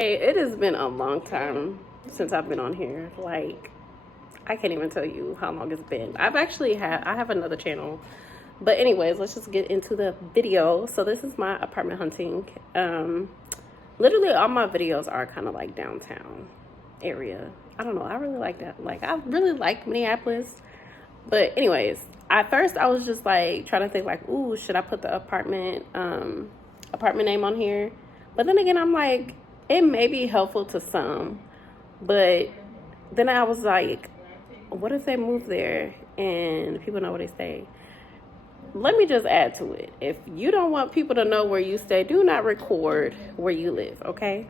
Hey, it has been a long time since I've been on here. Like, I can't even tell you how long it's been. I have another channel. But anyways, let's just get into the video. So this is my apartment hunting. Literally all my videos are kind of like downtown area. I don't know. I really like that. Like, I really like Minneapolis. But anyways, at first I was just like trying to think like, ooh, should I put the apartment name on here? But then again, I'm like, it may be helpful to some, but then I was like, what if they move there and people know where they stay? Let me just add to it. If you don't want people to know where you stay, do not record where you live, okay?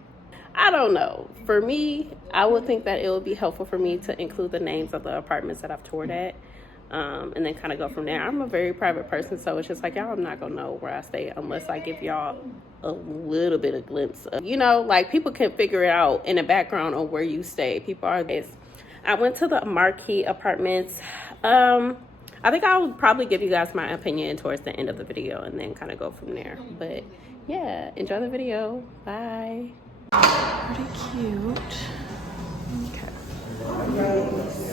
I don't know. For me, I would think that it would be helpful for me to include the names of the apartments that I've toured at. And then kind of go from there. I'm a very private person, so it's just like, y'all not gonna know where I stay unless I give y'all a little bit of glimpse of, like people can figure it out in the background on where you stay. People are this. I went to the Marquee apartments. I think I would probably give you guys my opinion towards the end of the video and then kind of go from there. But yeah, enjoy the video. Bye. Pretty cute. Okay.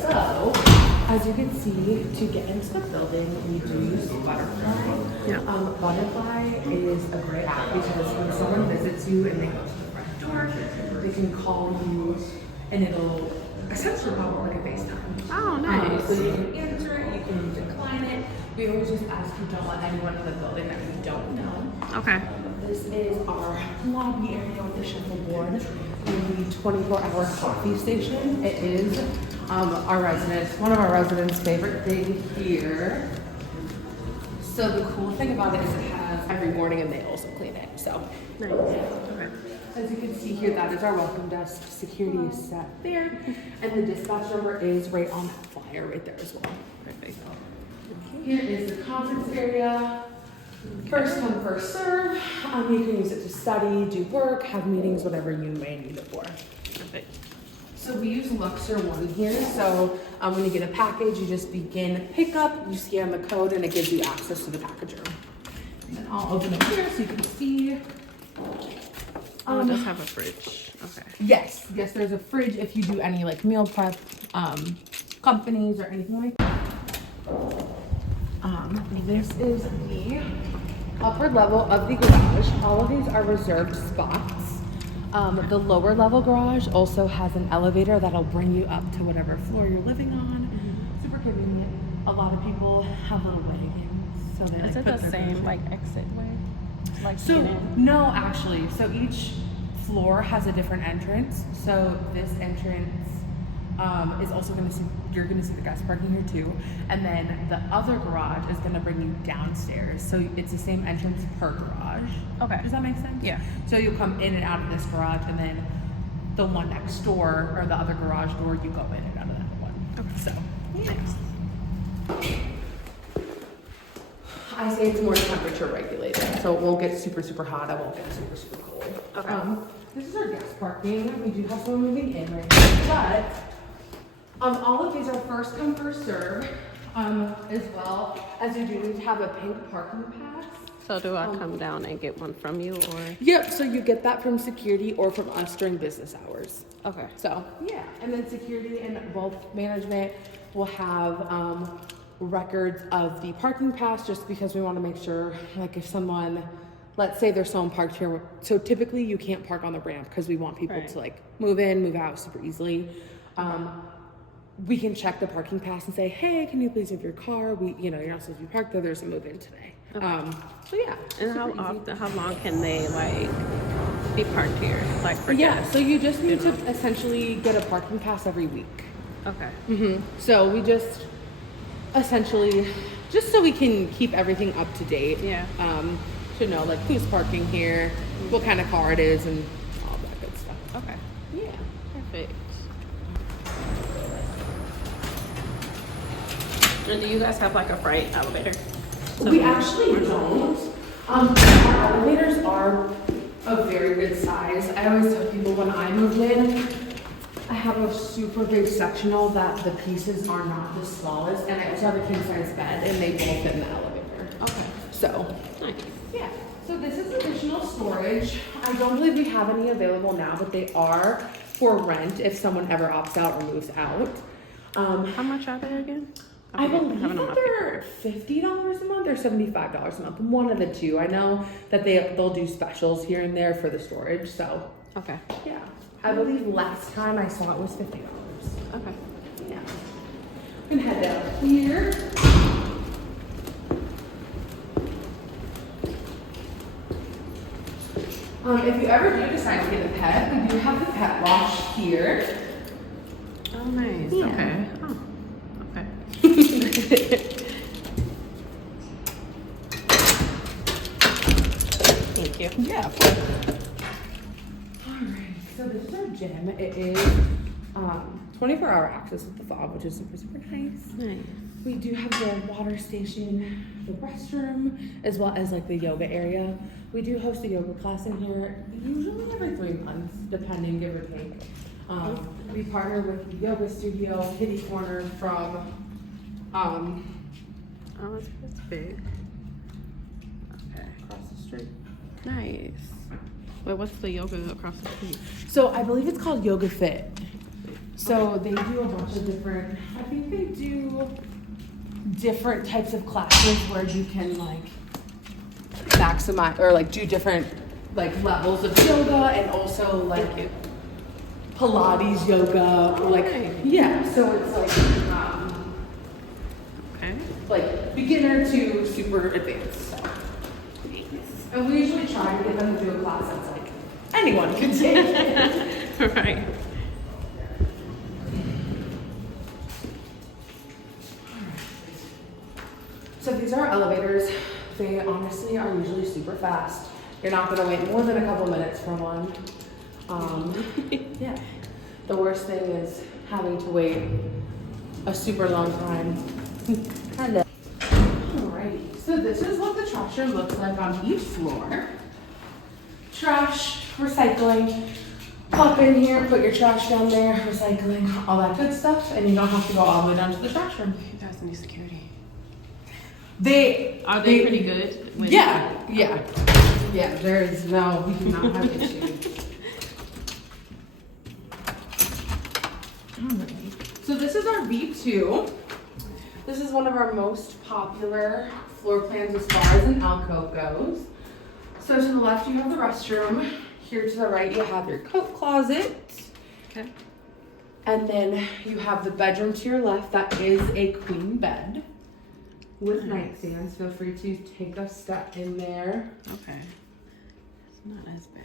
So, as you can see, to get into the building, we do use Butterfly. Yeah. Butterfly is a great app because when someone visits you and they go to the front door, they can call you and it'll essentially pop up like a FaceTime. Oh, nice. So you can answer it, you can decline it. We always just ask you don't let anyone in the building that you don't know. Okay. This is our lobby area with the shuffleboard and the 24-hour coffee station. It is one of our residents' favorite thing here. So the cool thing about it is it has every morning and they also clean it. So Nice. Okay. as you can see here, that is our welcome desk. Security is set there, and the dispatch number is right on that flyer right there as well. Perfect. Here is the conference area. First come, first serve. You can use it to study, do work, have meetings, whatever you may need it for. Perfect. So we use Luxor One here. So when you get a package, you just begin pickup, you scan the code, and it gives you access to the package room. And then I'll open it here so you can see. It does have a fridge. Okay. Yes, there's a fridge if you do any like meal prep companies or anything like that. This is the upper level of the garage. All of these are reserved spots. The lower level garage also has an elevator that'll bring you up to whatever floor you're living on. Super convenient. A lot of people have little wagons, so they Is it the same like exit way? Like so no, actually. So each floor has a different entrance. So this entrance is also going to see, you're going to see the guest parking here too. And then the other garage is going to bring you downstairs. So it's the same entrance per garage. Okay. Does that make sense? Yeah. So you'll come in and out of this garage, and then the one next door or the other garage door, you go in and out of that one. Okay. So, yeah. I say it's more temperature regulated, so it won't get super, super hot. It won't get super, super cold. Okay. This is our guest parking. We do have someone moving in right now, but all of these are first come, first serve, as well as you do need to have a pink parking pass. So do I come down and get one from you or? Yep, so you get that from security or from us during business hours. Okay. So, yeah, and then security and both management will have records of the parking pass just because we want to make sure, like if someone, let's say there's someone parked here, so typically you can't park on the ramp because we want people to like move in, move out super easily. We can check the parking pass and say, hey, can you please leave your car? You're not supposed to be parked there. There's a move in today. Okay. So yeah. And how long can they like be parked here? Like for guests? So you just need to essentially get a parking pass every week. Okay. So we just essentially, just so we can keep everything up to date. Yeah. To know like who's parking here, what kind of car it is, and all that good stuff. Okay. Yeah. Perfect. And do you guys have like a freight elevator? We actually don't. Our elevators are a very good size. I always tell people when I moved in, I have a super big sectional that the pieces are not the smallest, and I also have a king size bed, and they both fit in the elevator. Okay. So, Nice. yeah. So this is additional additional storage. I don't believe we have any available now, but they are for rent if someone ever opts out or moves out. How much are they again? I believe that they're $50 a month or $75 a month. One of the two. I know that they'll do specials here and there for the storage. So okay. Yeah. I believe last time I saw it was $50. Okay. Yeah. We can head down here. If you ever do decide to get a pet, we do have the pet wash here. Oh, nice. Yeah. Okay. Oh, okay. Thank you. Yeah. Alright, so this is our gym. It is 24-hour access with the fob, which is super, super nice. Nice. We do have the water station, the restroom, as well as like the yoga area. We do host a yoga class in here, usually every 3 months, depending, give or take. We partner with the yoga studio, Kitty Corner from, Oh, that's big. Okay. across the street. Nice. Wait, what's the yoga across the street? So I believe it's called Yoga Fit. So they do a bunch of different, I think they do different types of classes where you can like maximize or like do different like levels of yoga and also like Pilates yoga, like nice. yeah. So it's Okay. like beginner to super advanced. So. And we usually try to get them to do a class that's like anyone can take it. Right. So these are elevators. They honestly are usually super fast. You're not gonna wait more than a couple minutes for one. Yeah. The worst thing is having to wait a super long time. Kinda. Alrighty. So this is what the trash room looks like on each floor. Trash, recycling. Pop in here, put your trash down there, recycling, all that good stuff, and you don't have to go all the way down to the trash room. You guys need security. Are they pretty good? Yeah. There is no, we do not have issues. Alright. So this is our V2. This is one of our most popular floor plans as far as an alcove goes. So to the left you have the restroom. Here to the right you have your coat closet. Okay. And then you have the bedroom to your left. That is a queen bed with nightstands. Feel free to take a step in there. Okay. It's not as bad.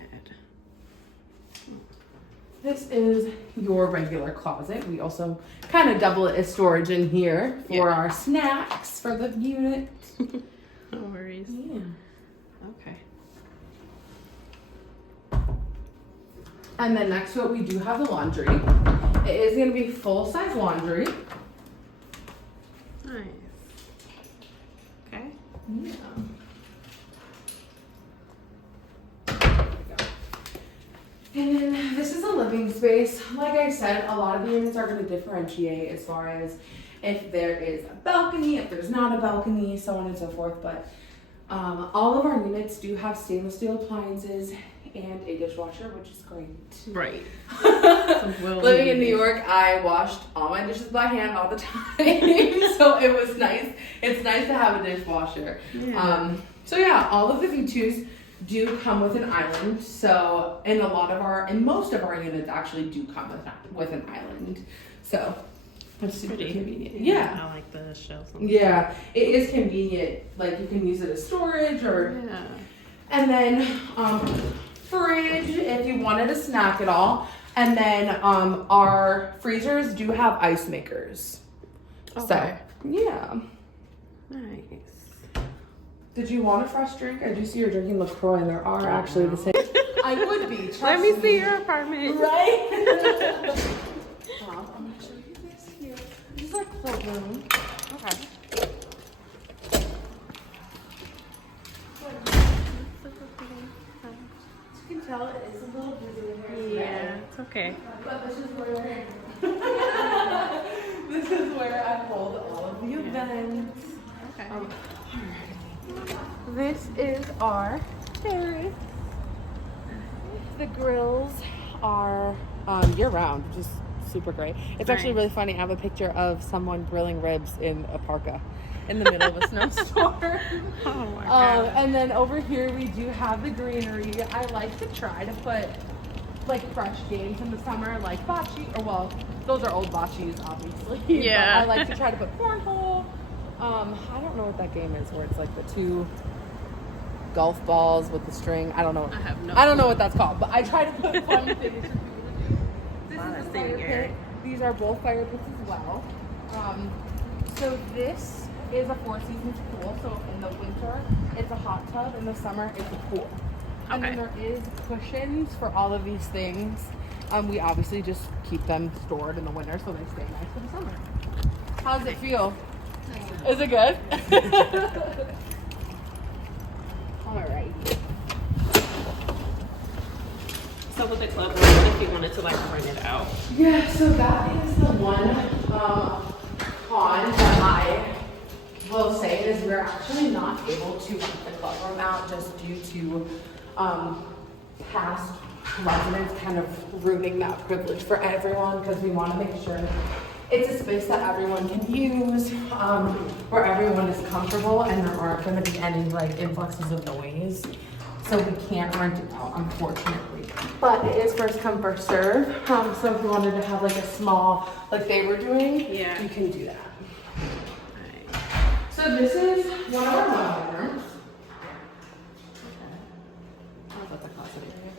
This is your regular closet. We also kind of double it as storage in here for our snacks for the unit. No worries. Yeah. Okay. And then next to it, we do have the laundry. It is going to be full-size laundry. Nice. Okay. Yeah. And then this is a living space. Like I said, a lot of the units are going to differentiate as far as if there is a balcony, if there's not a balcony, so on and so forth. But all of our units do have stainless steel appliances and a dishwasher, which is great. Right. Living in New York, I washed all my dishes by hand all the time, so it was nice. It's nice to have a dishwasher. Yeah. So yeah, all of the V2s do come with an island. So, and most of our units actually do come with an island. So, that's super convenient. Yeah. I like the shelves. Yeah, it is convenient. Like you can use it as storage or. Yeah. And then fridge if you wanted a snack at all. And then our freezers do have ice makers. Okay. So, yeah. Nice. Did you want a fresh drink? I do see you're drinking LaCroix and there are actually the same. I would be. Let me see your apartment. Right? I'm going to show you this here. This is our cloakroom. Okay. As you can tell, it is a little busy in here today. Yeah, it's okay. But this is where this is where I hold all of the events. Okay. This is our terrace. The grills are year round, which is super great. It's actually really funny. I have a picture of someone grilling ribs in a parka in the middle of a snowstorm. Oh my God. And then over here we do have the greenery. I like to try to put like fresh games in the summer, like bocce, or well, those are old bocces, obviously. Yeah. But I like to try to put cornhole. I don't know what that game is where it's like the two golf balls with the string. I don't know. I don't know what that's called, but I try to put fun things for people to do. This is the fire pit. These are both fire pits as well. So this is a 4 seasons pool. So in the winter, it's a hot tub. In the summer, it's a pool. And then there is cushions for all of these things. We obviously just keep them stored in the winter so they stay nice for the summer. How does it feel? Is it good? All right. So with the club, what if you wanted to like rent it out? Yeah, so that is the one con that I will say is we're actually not able to rent the club room out just due to past residents kind of ruining that privilege for everyone, because we want to make sure it's a space that everyone can use, where everyone is comfortable and there aren't going to be any like influxes of noise. So we can't rent it out, unfortunately. But it is first come, first serve. So if you wanted to have like a small, like they were doing, you can do that. So this is one of our one bedrooms. That's a closet area.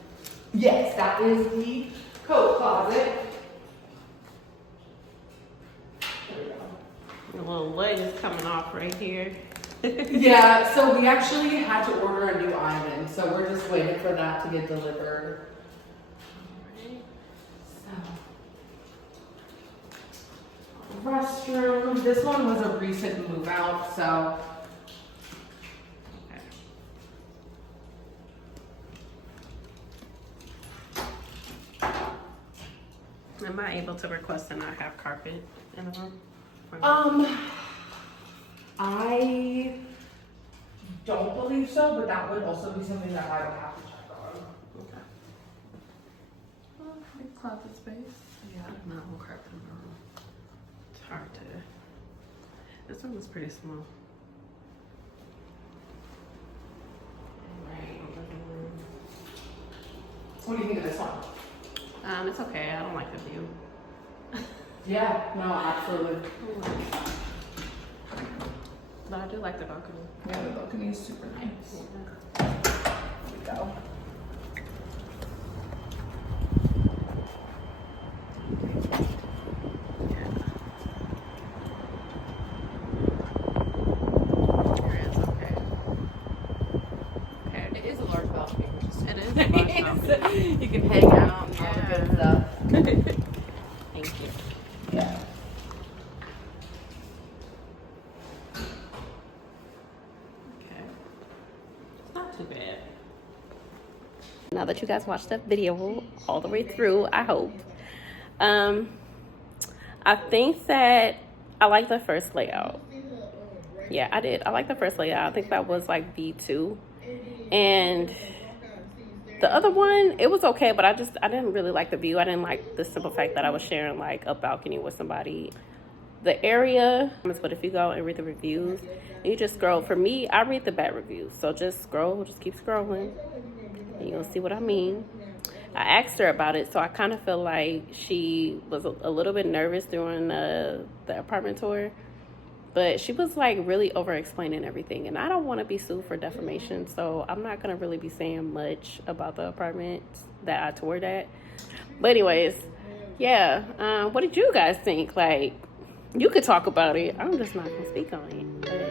Yes, that is the coat closet. There we go. The little leg is coming off right here. Yeah, so we actually had to order a new island, so we're just waiting for that to get delivered. So, restroom. This one was a recent move out, so. Am I able to request to not have carpet in the room? I don't believe so, but that would also be something that I would have to check on. Okay. Big closet space. Yeah, no carpet in the room. It's hard to. This one was pretty small. Right. What do you think of this one? It's okay. I don't like the view. Yeah, no, absolutely. But I do like the balcony. Yeah, the balcony is super nice. Yeah. Here we go. It is a large balcony, which is It is a large balcony. You can hang out and all the good stuff. Thank you. Yeah. Okay. It's not too bad. Now that you guys watched that video all the way through, I hope. I think that I like the first layout. Yeah, I did. I like the first layout. I think that was like V2. And the other one, it was okay, but I didn't really like the view. I didn't like the simple fact that I was sharing like a balcony with somebody. The area, but if you go and read the reviews, and you just scroll. For me, I read the bad reviews. So just scroll, just keep scrolling, and you'll see what I mean. I asked her about it, so I kind of feel like she was a little bit nervous during the apartment tour. But she was like really over explaining everything, and I don't want to be sued for defamation, so I'm not gonna really be saying much about the apartment that I toured at. But anyways, yeah. What did you guys think? Like, you could talk about it. I'm just not gonna speak on it. But